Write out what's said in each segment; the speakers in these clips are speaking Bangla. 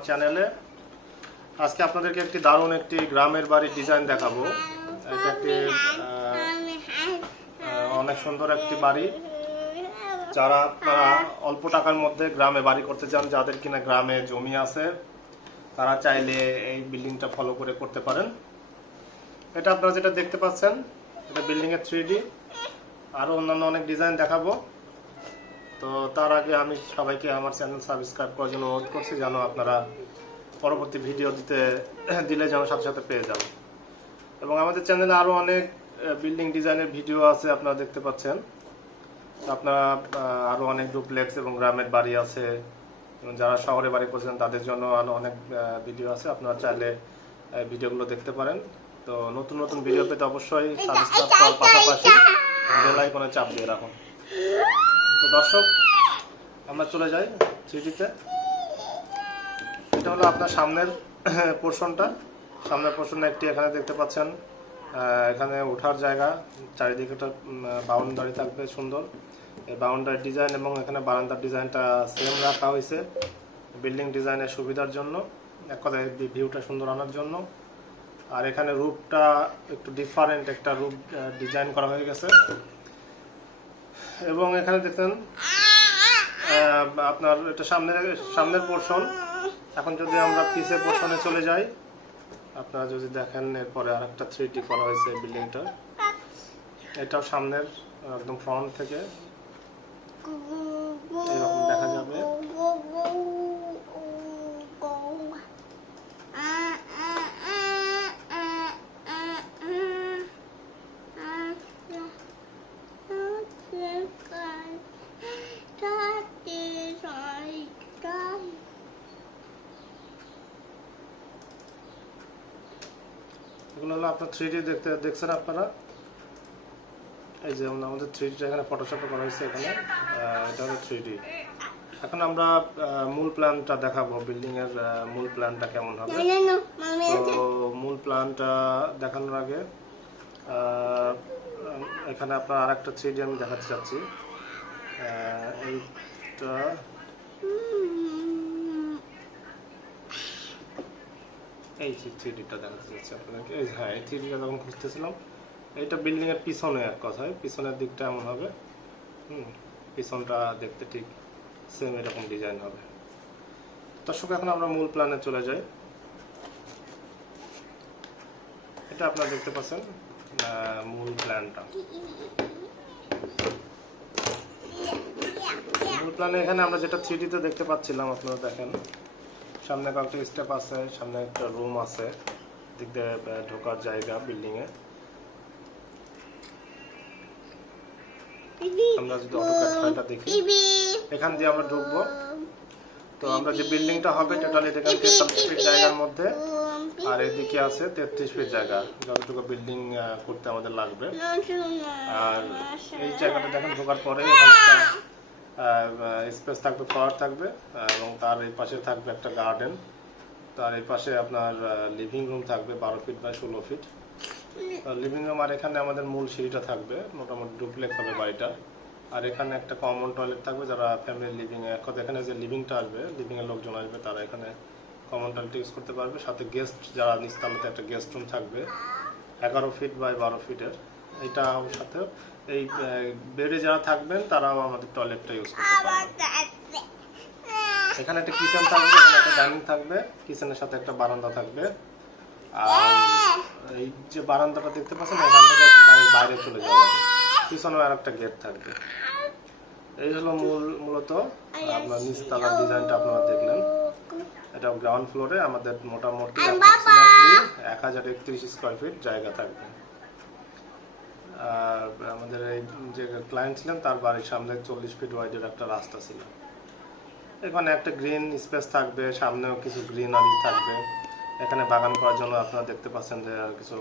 আমার চ্যানেলে। আজকে আপনাদেরকে একটি দারুণ একটি গ্রামের বাড়ির ডিজাইন দেখাবো। এটা একটি অনেক সুন্দর একটি বাড়ি। যারা আপনারা অল্প টাকার মধ্যে গ্রামে বাড়ি করতে চান, যাদের কিনা গ্রামে জমি আছে, তারা চাইলে এই বিল্ডিংটা ফলো করে করতে পারেন। এটা আপনারা যেটা দেখতে পাচ্ছেন, এটা বিল্ডিংয়ের 3D। আরও অন্যান্য অনেক ডিজাইন দেখাবো। তো তার আগে আমি সবাইকে আমার চ্যানেল সাবস্ক্রাইব করার জন্য অনুরোধ করছি, যেন আপনারা পরবর্তী ভিডিও দিলে যেন সাথে সাথে পেয়ে যান। এবং আমাদের চ্যানেলে আরও অনেক বিল্ডিং ডিজাইনের ভিডিও আছে, আপনারা দেখতে পাচ্ছেন। আপনারা আরও অনেক ডুপ্লেক্স এবং গ্রামের বাড়ি আছে, এবং যারা শহরে বাড়ি করছেন তাদের জন্য আরও অনেক ভিডিও আছে। আপনারা চাইলে ভিডিওগুলো দেখতে পারেন। তো নতুন নতুন ভিডিও পেতে অবশ্যই সাবস্ক্রাইব করার পাশাপাশি বেল আইকনে চাপ দিয়ে রাখুন। তো দর্শক, আমরা চলে যাই 3Dতে। এটা হলো আপনার সামনের পোর্শনটা। সামনের পোর্শনে একটি এখানে দেখতে পাচ্ছেন, এখানে ওঠার জায়গা, চারিদিকে একটা বাউন্ডারি থাকবে সুন্দর। এই বাউন্ডারি ডিজাইন এবং এখানে বারান্দার ডিজাইনটা সেম রাখা হয়েছে বিল্ডিং ডিজাইনের সুবিধার জন্য, এক কথায় ভিউটা সুন্দর আনার জন্য। আর এখানে রূপটা একটু ডিফারেন্ট একটা রূপ ডিজাইন করা হয়ে গেছে। এবং এখানে দেখছেন আপনার এটা সামনের পোর্শন। এখন যদি আমরা পিছের পোর্শনে চলে যাই, আপনারা যদি দেখেন, এরপরে আর একটা 3D করা হয়েছে বিল্ডিংটা। এটাও সামনের একদম ফ্রন্ট থেকে এরকম দেখা যাবে। এগুলো হলো আপনার 3D দেখছেন আপনারা। এই যে আমাদের 3Dটা এখানে ফটোশপে করা হয়েছে। এখানে এটা হলো 3D। এখন আমরা মূল প্ল্যানটা দেখাবো, বিল্ডিং এর মূল প্ল্যানটা কেমন হবে। তো মূল প্ল্যানটা দেখানোর আগে এখানে আপনার আরেকটা 3D আমি দেখাতে চাচ্ছি। এইটা এই 3Dটা দেখাতে চাচ্ছি আপনাদেরকে। হ্যাঁ, এই 3Dটা যখন খুঁজতেছিলাম, এইটা বিল্ডিং এর পিছনে, এক কথায় পিছনের দিকটা এমন হবে। পিছনটা দেখতে ঠিক সেম এরকম ডিজাইন হবে। দর্শক, এখন আমরা মূল প্ল্যানে চলে যাই। এটা আপনারা দেখতে পাচ্ছেন মূল প্ল্যানটা। মূল প্ল্যানে এখানে আমরা যেটা 3Dতে দেখতে পাচ্ছিলাম, আপনারা দেখেন সামনে কয়েকটা স্টেপ আছে, সামনে একটা রুম আছে, দিক দিয়ে ঢোকার জায়গা বিল্ডিং এ। আমরা যদি অটোক্যাড ফাইলটা দেখি, এখান দিয়ে আমরা ঢুকবো। তো আমরা যে বিল্ডিংটা হবে টোটালি এখানে 43 ফিট জায়গার মধ্যে, আর এদিকে আছে 33 ফিট জায়গা, যতটুকু বিল্ডিং করতে আমাদের লাগবে। আর এই জায়গাটা দেখেন, ঢোকার পরে এখানে একটা স্পেস থাকবে, ফ্লোর থাকবে, এবং তার এই পাশে থাকবে একটা গার্ডেন। তার এই পাশে আপনার লিভিং রুম থাকবে 12 feet by 16 feet living room. আর এখানে আমাদের মূল সিঁড়িটা থাকবে, মোটামুটি ডুপ্লেক্স হবে বাড়িটা। আর এখানে একটা কমন টয়লেট থাকবে, যারা ফ্যামিলি লিভিং এ, এখানে যে লিভিংটা আসবে, লিভিং এর লোকজন আসবে, তারা এখানে কমন টয়লেট ইউজ করতে পারবে। সাথে গেস্ট যারা নিচতলাতে একটা গেস্ট রুম থাকবে 11 ফিট বাই 12 ফিটের। এটা সাথে এই বেডে যারা থাকবেন তারাও আমাদের টয়লেটটা ইউজ করতে পারবে। এখানে একটা কিচেন থাকবে, এখানে একটা ডাইনিং থাকবে, কিচেনের সাথে একটা বারান্দা থাকবে। আর এই যে বারান্দাটা দেখতে পাচ্ছেন, এখান থেকে বাইরে চলে যাওয়া যাবে। পিছনে আর একটা গেট থাকবে। এই হলো মূলত আপনার নিচতলার ডিজাইনটা আপনারা দেখলেন। এটা গ্রাউন্ড ফ্লোরে আমাদের মোটামুটি 1031 স্কোয়ার ফিট জায়গা থাকবে। আর আমাদের এই যে ক্লায়েন্ট ছিলেন, তার বাড়ির সামনে 40 ফিট ওয়াইডের একটা রাস্তা ছিল। এখানে একটা গ্রিন স্পেস থাকবে, সামনেও কিছু গ্রিনারি থাকবে। এখানে বাগান করার জন্য আপনারা দেখতে পাচ্ছেন যে কিছু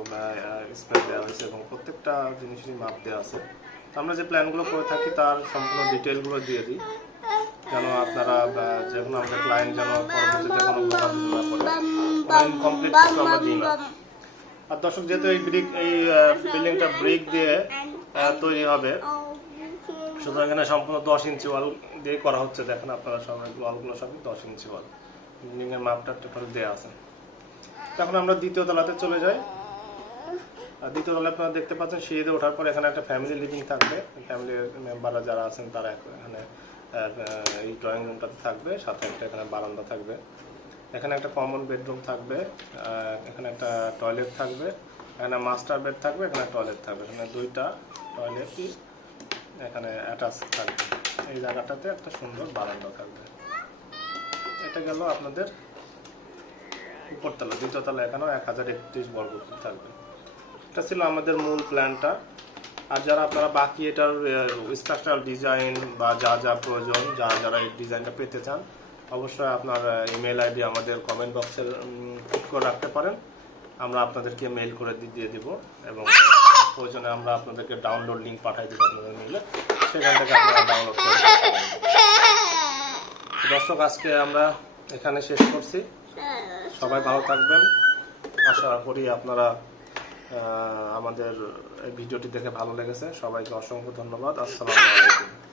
স্পেস দেওয়া হয়েছে, এবং প্রত্যেকটা জিনিসেরই মাপ দেওয়া আছে। আমরা যে প্ল্যানগুলো করে থাকি তার সম্পূর্ণ ডিটেলগুলো দিয়ে দিই, যেন আপনারা যেকোনো আমাদের ক্লায়েন্ট যেন পরবর্তীতে কোনো ভোগান্তি না করে, ইনকমপ্লিট কিছু আমরা দিই না। আর দর্শক, যেহেতু এই বিল্ডিংটা ব্রিক দিয়ে তৈরি হবে, সুতরাং এখানে সম্পূর্ণ 10 ইঞ্চি ওয়াল দিয়ে করা হচ্ছে। দেখেন আপনারা সবাই, ওয়ালগুলো সবই 10 ইঞ্চি ওয়াল। বিল্ডিং এর মাপটা টোটাল দেয়া আছে। এখন আমরা দ্বিতীয় তলাতে চলে যাই। আর দ্বিতীয় তলায় আপনারা দেখতে পাচ্ছেন সিঁড়িতে ওঠার পর এখানে একটা ফ্যামিলি লিভিং থাকবে। ফ্যামিলির মেম্বাররা যারা আছেন তারা এখানে এই ড্রয়িং রুমটাতে থাকবে, সাথে একটা এখানে বারান্দা থাকবে। এখানে একটা কমন বেডরুম থাকবে, এখানে একটা টয়লেট থাকবে, এখানে মাস্টার বেড থাকবে, এখানে টয়লেট থাকবে, এখানে দুইটা টয়লেটই এখানে অ্যাটাচ থাকবে। এই জায়গাটাতে একটা সুন্দর বারান্দা থাকবে। এটা গেল আপনাদের উপরতলা। দ্বিতীয় তলা এখানেও 1031 বর্গফুট থাকবে। এটা ছিল আমাদের মূল প্ল্যানটা। আর যারা আপনারা বাকি এটার স্ট্রাকচারাল ডিজাইন বা যা যা প্রয়োজন, যারা এই ডিজাইনটা পেতে চান, অবশ্যই আপনার ইমেল আইডি আমাদের কমেন্ট বক্সে করে রাখতে পারেন। আমরা আপনাদেরকে মেইল করে দিয়ে দিব এবং প্রয়োজনে আমরা আপনাদেরকে ডাউনলোড লিঙ্ক পাঠিয়ে দেবো আপনাদের মেইলে, সেখান থেকে আপনারা ডাউনলোড করে নিতে পারেন। দর্শক, আজকে আমরা এখানে শেষ করছি। সবাই ভালো থাকবেন। আশা করি আপনারা আমাদের এই ভিডিওটি দেখে ভালো লেগেছে। সবাইকে অসংখ্য ধন্যবাদ। আসসালামু আলাইকুম।